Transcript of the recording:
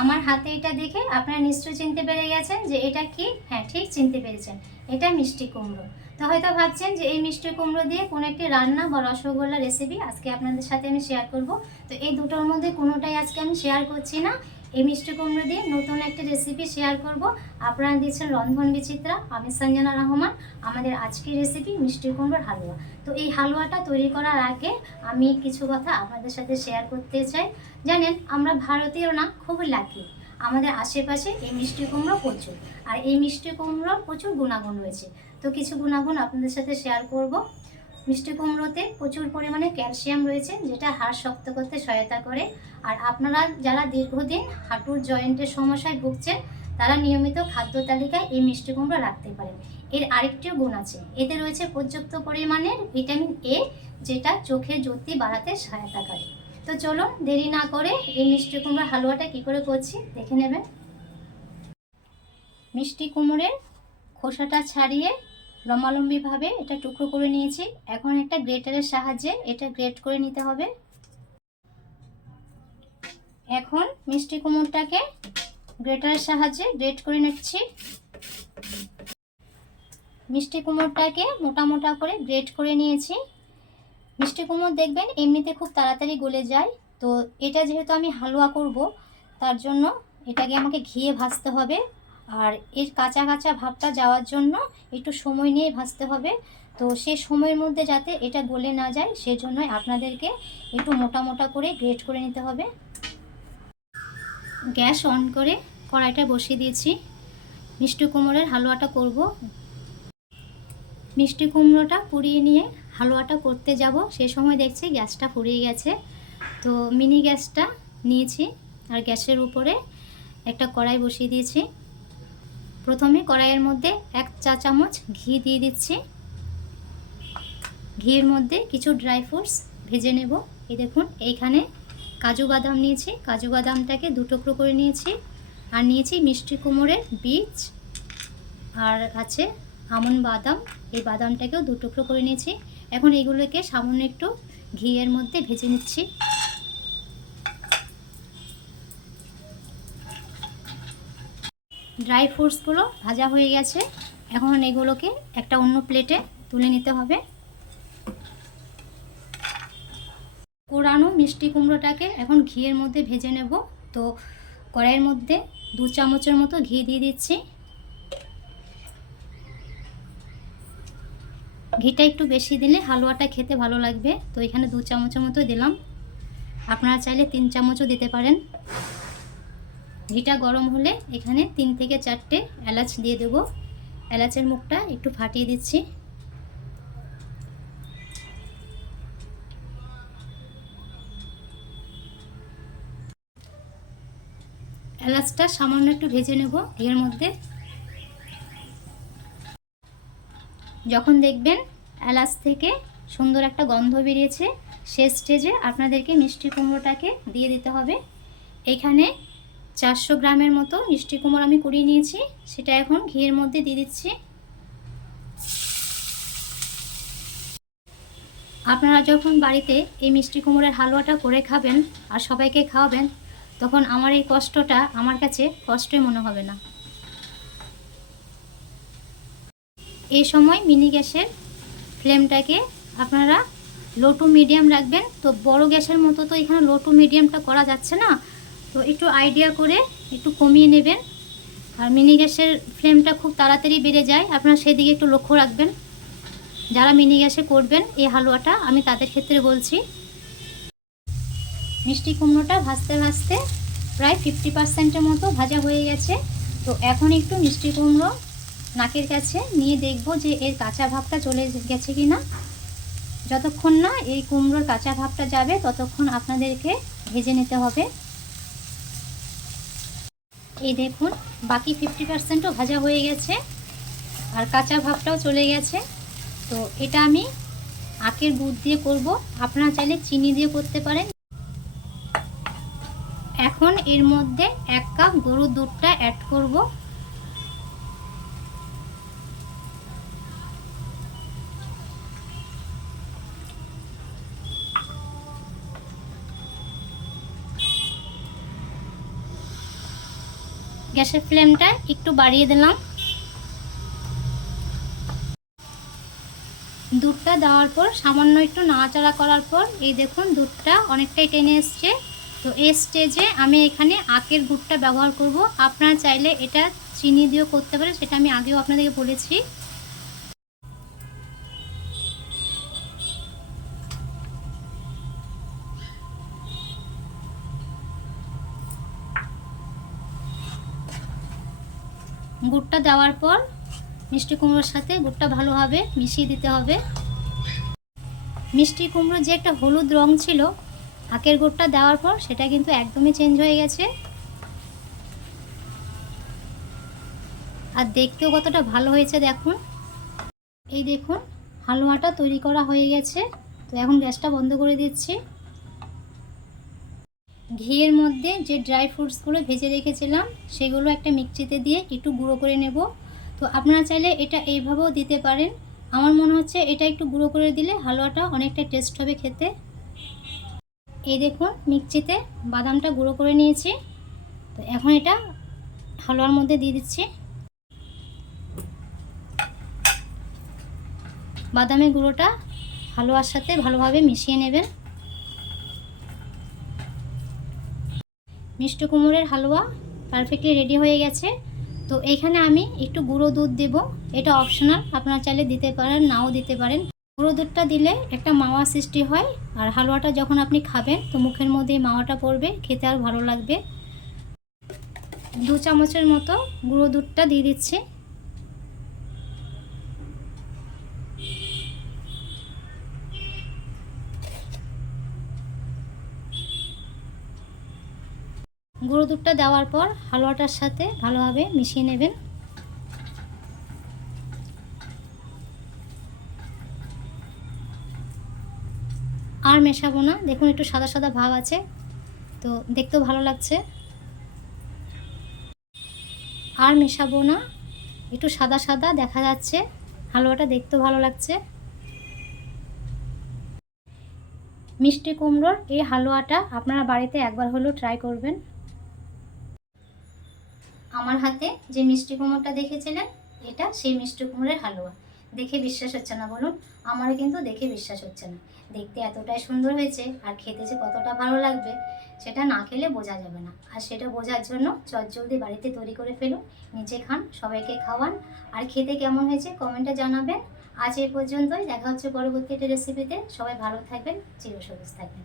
আমার হাতে এটা দেখে আপনারা নিশ্চয়ই চিনতে পেরে গেছেন যে এটা কি। হ্যাঁ, ঠিক চিনতে পেরেছেন, এটা মিষ্টি কুমড়ো। তো হয়তো ভাবছেন যে এই মিষ্টি কুমড়ো দিয়ে কোনো একটি রান্না বা রসগোল্লা রেসিপি আজকে আপনাদের সাথে আমি শেয়ার করব। তো এই দুটোর মধ্যে কোনোটাই আজকে আমি শেয়ার করছি না। এই মিষ্টি কুমড়ো দিয়ে নতুন একটি রেসিপি শেয়ার করব। আপনারা দিচ্ছেন রন্ধন বিচিত্রা, আমি সঞ্জনা রহমান। আমাদের আজকের রেসিপি মিষ্টি কুমড়োর হালুয়া। তো এই হালুয়াটা তৈরি করার আগে আমি কিছু কথা আপনাদের সাথে শেয়ার করতে চাই। জানেন, আমরা ভারতীয় না, খুব লাকি। আমাদের আশেপাশে এই মিষ্টি কুমড়ো প্রচুর, আর এই মিষ্টি কুমড়োর প্রচুর গুণাগুণ রয়েছে। তো কিছু গুণাগুণ আপনাদের সাথে শেয়ার করব। মিষ্টি কুমড়োতে প্রচুর পরিমাণে ক্যালসিয়াম রয়েছে, যেটা হাড় শক্ত করতে সহায়তা করে। আর আপনারা যারা দীর্ঘদিন হাঁটুর জয়েন্টের সমস্যায় ভুগছেন, তারা নিয়মিত খাদ্য তালিকায় এই মিষ্টি কুমড়ো রাখতে পারেন। এর আরেকটিও গুণ আছে, এতে রয়েছে পর্যাপ্ত পরিমাণের ভিটামিন এ, যেটা চোখের জ্যোতি বাড়াতে সহায়তা করে। তো চলুন দেরি না করে এই মিষ্টি কুমড়োর হালুয়াটা কি করে করছি দেখে নেবেন। মিষ্টি কুমড়োর খোসাটা ছাড়িয়ে লম্বালম্বিভাবে এটা টুকরো করে নিয়েছি। এখন একটা গ্রেটারের সাহায্যে এটা গ্রেট করে নিতে হবে। এখন মিষ্টি কুমড়োটাকে গ্রেটারের সাহায্যে গ্রেট করে নিচ্ছি। মিষ্টি কুমড়োটাকে মোটা মোটা করে গ্রেট করে নিয়েছি। মিষ্টি কুমড়ো দেখবেন এমনিতে খুব তাড়াতাড়ি গলে যায়। তো এটা যেহেতু আমি হালুয়া করব, তার জন্য এটাকে আমাকে ঘিয়ে ভাজতে হবে। আর এর কাঁচা কাঁচা ভাবটা যাওয়ার জন্য একটু সময় নিয়ে ভাজতে হবে। তো সেই সময়ের মধ্যে যাতে এটা গলে না যায়, সেজন্যই আপনাদেরকে একটু মোটা মোটা করে গ্রেট করে নিতে হবে। গ্যাস অন করে কড়াইটা বসিয়ে দিয়েছি। মিষ্টি কুমড়োর হালুয়াটা করব। মিষ্টি কুমড়োটা পুড়িয়ে নিয়ে হালুয়াটা করতে যাব, সে সময় দেখছি গ্যাসটা ফুরিয়ে গেছে। তো মিনি গ্যাসটা নিয়েছি আর গ্যাসের উপরে একটা কড়াই বসিয়ে দিয়েছি। প্রথমে কড়াইয়ের মধ্যে 1 চা চামচ ঘি দিয়ে দিচ্ছি। ঘিয়ের মধ্যে কিছু ড্রাই ফ্রুটস ভেজে নেব। এই দেখুন, এইখানে কাজু বাদাম নিয়েছি, কাজু বাদামটাকে 2 টুকরো করে নিয়েছি। আর নিয়েছি মিষ্টি কুমড়োর বীজ, আর আছে আমন্ড বাদাম, এই বাদামটাকেও 2 টুকরো করে নিয়েছি। এখন এগুলোকে সামান্য একটু ঘিয়ের মধ্যে ভেজে নিচ্ছি। ড্রাই ফ্রুটসগুলো ভাজা হয়ে গেছে। এখন এগুলোকে একটা অন্য প্লেটে তুলে নিতে হবে। কোরানো মিষ্টি কুমড়োটাকে এখন ঘিয়ের মধ্যে ভেজে নেব। তো কড়াইয়ের মধ্যে 2 চামচের মতো ঘি দিয়ে দিচ্ছি। ঘিটা একটু বেশি দিলে হালুয়াটা খেতে ভালো লাগবে। তো এখানে 2 চামচের মতো দিলাম, আপনারা চাইলে 3 চামচও দিতে পারেন। ঘিটা গরম হলে এখানে 3 থেকে 4টে এলাচ দিয়ে দেব। এলাচের মুখটা একটু ফাটিয়ে দিচ্ছি। এলাচটা সামান্য একটু ভেজে নেব ঘিয়ের মধ্যে। যখন দেখবেন এলাচ থেকে সুন্দর একটা গন্ধ বেরিয়েছে, সেই স্টেজে আপনাদেরকে মিষ্টি কুমড়োটাকে দিয়ে দিতে হবে। এখানে 400 গ্রামের মতো মিষ্টি কুমড়ো আমি কুড়িয়ে নিয়েছি, সেটা এখন ঘিয়ের মধ্যে দিয়ে দিচ্ছি। আপনারা যখন বাড়িতে এই মিষ্টি কুমড়োর হালুয়াটা করে খাবেন আর সবাইকে খাওয়াবেন, তখন আমার এই কষ্টটা আমার কাছে কষ্টই মনে হবে না। এই সময় মিনি গ্যাসের ফ্লেমটাকে আপনারা লো টু মিডিয়াম রাখবেন। তো বড় গ্যাসের মতো তো এখানে লো টু মিডিয়ামটা করা যাচ্ছে না, তো একটু আইডিয়া করে একটু কমিয়ে নেবেন। আর মিনি গ্যাসের ফ্লেমটা খুব তাড়াতাড়ি বেড়ে যায়, আপনারা সেদিকে একটু লক্ষ্য রাখবেন। যারা মিনি গ্যাসে করবেন এই হালুয়াটা, আমি তাদের ক্ষেত্রে বলছি। মিষ্টি কুমড়োটা ভাজতে ভাজতে প্রায় 50% মতো ভাজা হয়ে গেছে। তো এখন একটু মিষ্টি কুমড়ো নাকের কাছে নিয়ে দেখব যে এর কাঁচা ভাবটা চলে গেছে কি না। যতক্ষণ না এই কুমড়োর কাঁচা ভাবটা যাবে, ততক্ষণ আপনাদেরকে ভেজে নিতে হবে। এই দেখুন, বাকি 50%ও ভাজা হয়ে গেছে আর কাঁচা ভাবটাও চলে গেছে। তো এটা আমি আখের গুড় দিয়ে করব, আপনারা চাইলে চিনি দিয়ে করতে পারেন। এখন এর মধ্যে 1 কাপ গরুর দুধটা অ্যাড করব। গ্যাসের ফ্লেমটা একটু বাড়িয়ে দিলাম। দুধটা দেওয়ার পর সামান্য একটু নাড়াচাড়া করার পর এই দেখুন দুধটা অনেকটাই টেনে এসছে। তো এই স্টেজে আমি এখানে আখের গুড়টা ব্যবহার করব। আপনারা চাইলে এটা চিনি দিয়েও করতে পারেন, সেটা আমি আগেও আপনাদেরকে বলেছি। গুড়টা দেওয়ার পর মিষ্টি কুমড়োর সাথে গুড়টা ভালোভাবে মিশিয়ে দিতে হবে। মিষ্টি কুমড়োর যে একটা হলুদ রং ছিল আখের গুড়টা দেওয়ার পর সেটা কিন্তু একদমই চেঞ্জ হয়ে গেছে, আর দেখতেও কতটা ভালো হয়েছে দেখুন। এই দেখুন হালুয়াটা তৈরি করা হয়ে গেছে। তো এখন গ্যাসটা বন্ধ করে দিচ্ছি। ঘিয়ের মধ্যে যে ড্রাই ফ্রুটসগুলো ভেজে রেখেছিলাম সেগুলো একটা মিক্সিতে দিয়ে একটু গুঁড়ো করে নেব। তো আপনারা চাইলে এটা এইভাবেও দিতে পারেন। আমার মনে হচ্ছে এটা একটু গুঁড়ো করে দিলে হালুয়াটা অনেকটা টেস্ট হবে খেতে। এই দেখুন মিক্সিতে বাদামটা গুঁড়ো করে নিয়েছি। তো এখন এটা হালুয়ার মধ্যে দিয়ে দিচ্ছি। বাদামের গুঁড়োটা হালুয়ার সাথে ভালোভাবে মিশিয়ে নেবেন। মিষ্টি কুমড়োর হালুয়া পারফেক্টলি রেডি হয়ে গেছে। তো এখানে আমি একটু গুঁড়ো দুধ দেব, এটা অপশনাল, আপনারা চাইলে দিতে পারেন নাও দিতে পারেন। গুঁড়ো দুধটা দিলে একটা মাওয়া সৃষ্টি হয়, আর হালুয়াটা যখন আপনি খাবেন তো মুখের মধ্যে মাওয়াটা পড়বে, খেতে আর ভালো লাগবে। 2 চামচের মতো গুঁড়ো দুধটা দিয়ে দিচ্ছি। গুঁড়ো দুধটা দেওয়ার পর হালুয়াটার সাথে ভালোভাবে মিশিয়ে নেবেন। আর মেশাবো না, দেখুন একটু সাদা সাদা ভাব আছে, তো দেখতেও ভালো লাগছে। আর মেশাবো না, একটু সাদা সাদা দেখা যাচ্ছে, হালুয়াটা দেখতেও ভালো লাগছে। মিষ্টি কুমড়োর এই হালুয়াটা আপনারা বাড়িতে একবার হলেও ট্রাই করবেন। আমার হাতে যে মিষ্টি কুমড়োটা দেখেছিলেন এটা সেই মিষ্টি কুমড়োর হালুয়া। দেখে বিশ্বাস হচ্ছে না বলুন? আমারও কিন্তু দেখে বিশ্বাস হচ্ছে না। দেখতে এতটাই সুন্দর হয়েছে আর খেতে যে কতটা ভালো লাগবে সেটা না খেলে বোঝা যাবে না। আর সেটা বোঝার জন্য চটজলদি বাড়িতে তৈরি করে ফেলুন, নিজে খান, সবাইকে খাওয়ান, আর খেতে কেমন হয়েছে কমেন্টে জানাবেন। আজ এই পর্যন্তই, দেখা হচ্ছে পরবর্তী একটা রেসিপিতে। সবাই ভালো থাকবেন, চিরসবুজ থাকবেন।